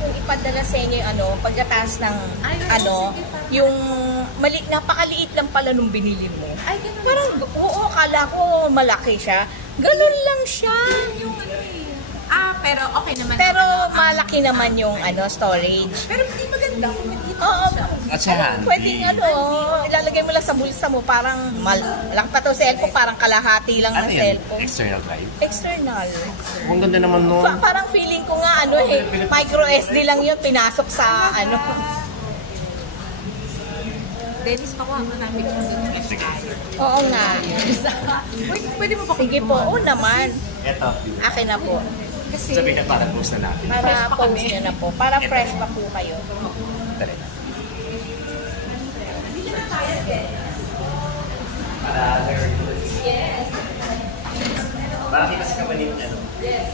kong ipadala sa inyo yung ano, pagkataas ng ano, yung napakaliit lang pala nung binili mo. Ay, ganun. Parang, oo, akala ko malaki siya. Ganun lang siya. Yung ano eh. Pero okay naman. Pero malaki naman yung ano, storage. Pero hindi maganda kung nandito Oo, siya. At siya handy. pwedeng ano, ilalagay mo lang sa bulsa mo, parang malaki pa to cellphone, parang kalahati lang Ano ng yan? cellphone. External drive? External. Ang ganda naman nun. Parang feeling ko nga ano eh, micro SD lang yun, pinasok sa ano. Dennis, pakuha mo namin yung flash tayo. Oo nga. Pwede mo ba? Sige po, oo naman. Ito. Akin na po. Kasi, Sabi ka para post na natin. Para post nyo na po. Para fresh pa po kayo. Dali na. Para yes. Bakit kasi ka ba nito? Yes.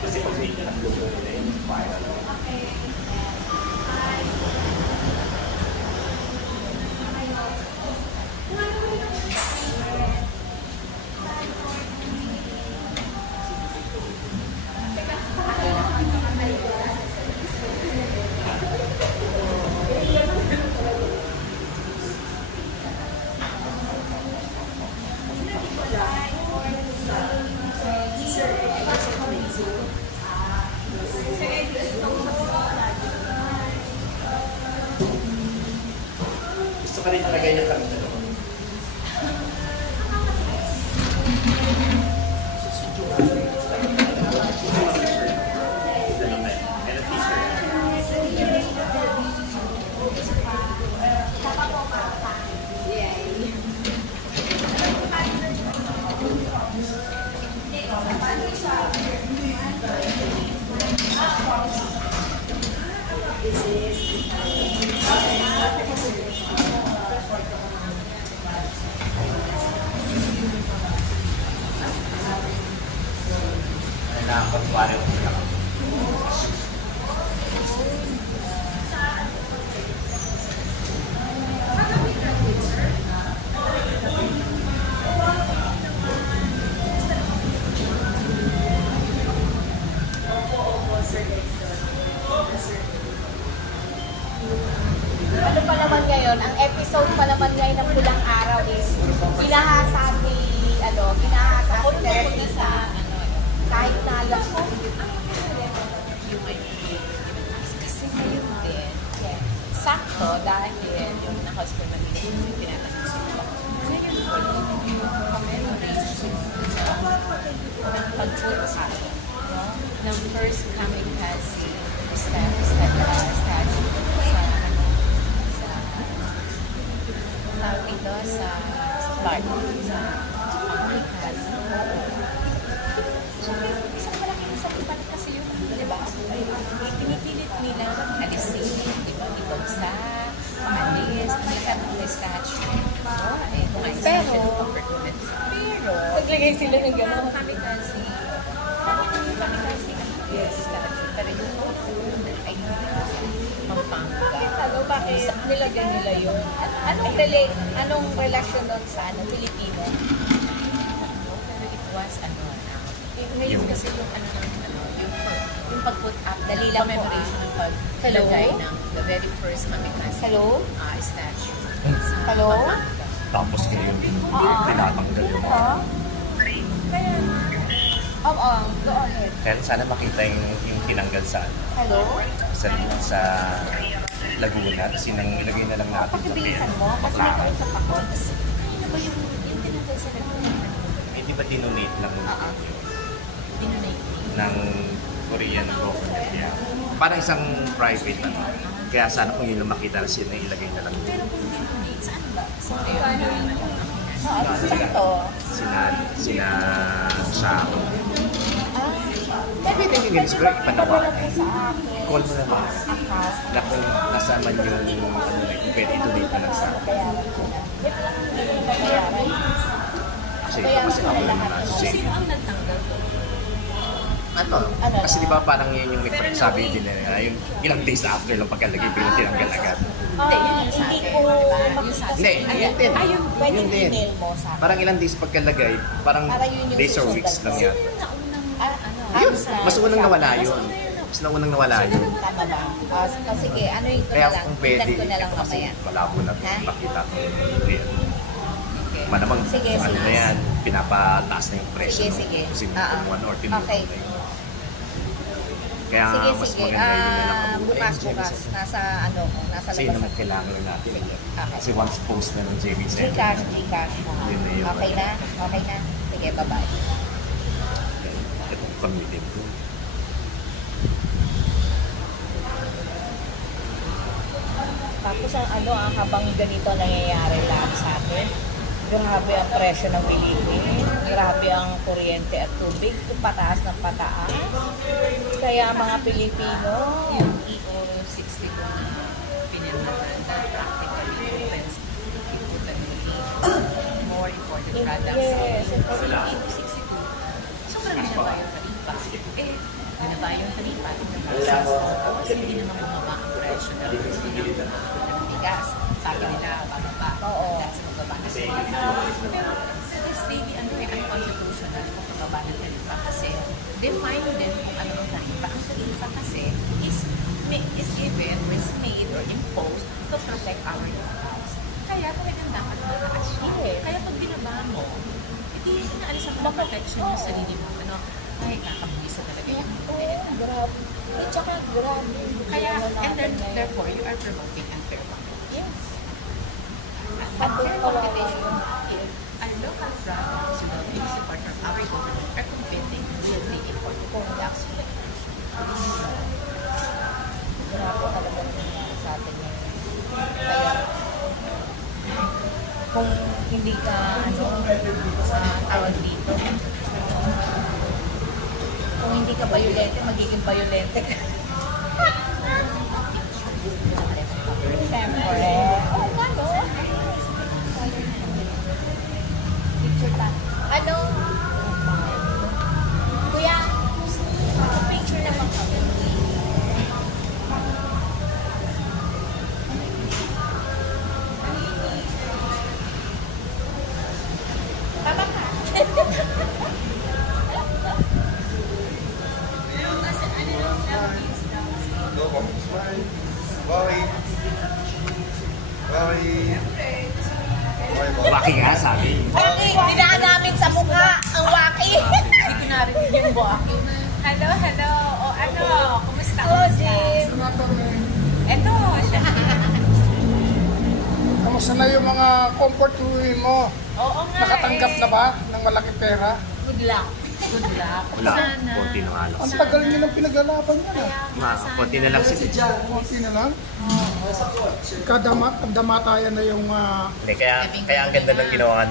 Kasi pag may logo nila yun, viral. Gusto ka rin talaga yung kami dalawa. Nakakatuwari ko lang. Ano pa naman ngayon, ang episode pa naman ngayon ng Pulang Araw is ginahasa si Teres sa kahit na alam mo. kasi ngayon din, sakto dahil yung na-house ko namin yung tinatanong sila. Ngayon po, yung commemoration ng pagpunta sa akin. Ng first kamikaze statue sa tawag ito sa Clark, sa kamikaze. Isang malaking sakipan kasi yung, di ba? Pinipilit nila alisin, di ba? Ibagsa, pamalis, nilikat ng statue. Kung ay statue ng performance. Pero, Naglagay sila ng gano'n. kamikaze statue. Pero yung ay Pampanga. Ano, bakit nilagyan nila yung anong relasyon nun sa Pilipino? Pero it was ngayon kasi yung pag-put up, Dali lang po, commemoration ng paglagay ng the very first kamikaze statue. Hello? Tapos ngayon, tinatanggal yung mga. Oo, go ahead. Kaya sana makita yung tinanggal sa sa Laguna. Kasi nang ilagay na lang natin. Pakibilisan mo, kasi may kausap ako. Ano ba yung tinanggal sa Laguna? Hindi ba dinonate lang Dinonate. ng Korean government yan? Parang isang private Kaya sana kung yun lang makita na sila, ilagay na lang. Pero kung dinonate, saan ba? Sa Korea? Sakto. Sina Shaq. Pwede yung siguro ipanawagan. sa akin. Call mo naman. Nasa man yung pwede i-donate mo lang sa akin. Kasi ako lang naman. Sino ang nagtanggal ko? Kasi di ba parang yun yung sabi din nila, yung ilang days after lang pagkalagay, bilang tinanggal agad. Hindi, yun yung sa Hindi akin. ko Yung sa akin. Hindi, yun din. Pwede Yun din. email mo sa akin. Parang ilang days pagkalagay, parang Para yun yung days or susundan weeks ko. lang yan. Yung naunang, Yun, sa- mas unang nawala yun. Mas naunang nawala yun. Tama ba? Sige, ano yung ko Kaya na lang. kung pwede, Tingnan ko na lang kasi mamaya. malabo na Ha? makita ko. Malamang Sige, ano sige. na yan, pinapataas na yung presyo. Sige. Kasi Ah, one or two okay. Kaya Sige, mas sige. maganda yun na lang. Bukas. Nasa nasa Kasi yun labas. naman kailangan lang natin. Sige. Okay. Kasi once post na ng JB7. Gcash. Yun na yun. Okay na? Okay na? Sige, bye-bye. Itong committed ko. Tapos habang ganito nangyayari lahat sa atin, grabe ang presyo ng bilihin, grabe ang kuryente at tubig, pataas ng pataas. Kaya mga Pilipino, yung EO60 ko na pinamatan na practically opens more important products. yes, Kasi yung EO62, sobrang binaba yung taripa. Binaba yung taripa, tapos hindi naman bumaba ang presyo ng bigas. Sabi nila, bababa. Oo. Kasi magbaba na taripa. Pero it's really unconstitutional kung magbaba ng taripa kasi define din kung ano ang taripa. Ang taripa kasi is given or is made or imposed to protect our lives. Kaya talagang dapat mataas siya. Kaya pag binaba mo, hindi naalis ang mga protection yung sarili mo. Ay, kakabisa talaga yung grabe. Tsaka grabe. Kaya, and then, therefore, you are promoting unfair competition. Yes. Unfair competition is a local product so that we support from our government are competing with the important products of the country. Grabe talaga nangyayari sa atin ngayon. Kaya, kung hindi ka, tawag dito, kung hindi ka violente, magiging violente ka. Siyempre. Oo nga, no? Picture pa. Kuya, picture naman kami. Tama ka. Waki nga sabi. Waki, dinaan namin sa mukha ang waki. Hindi ko narinig yung buhaki. Hello, hello. O ano, kumusta? Hello, Jim. Eto, siya. Kamusta na yung mga comfort tour mo? Oo nga Nakatanggap na ba ng malaki pera? Good luck. Good luck. Wala, Sana. konti na nga lang. Ang tagal nyo ng pinaglalaban niya na. Konti na lang sila. Konti na lang. Damatayan na yung Hindi, kaya ang ganda ng ginawa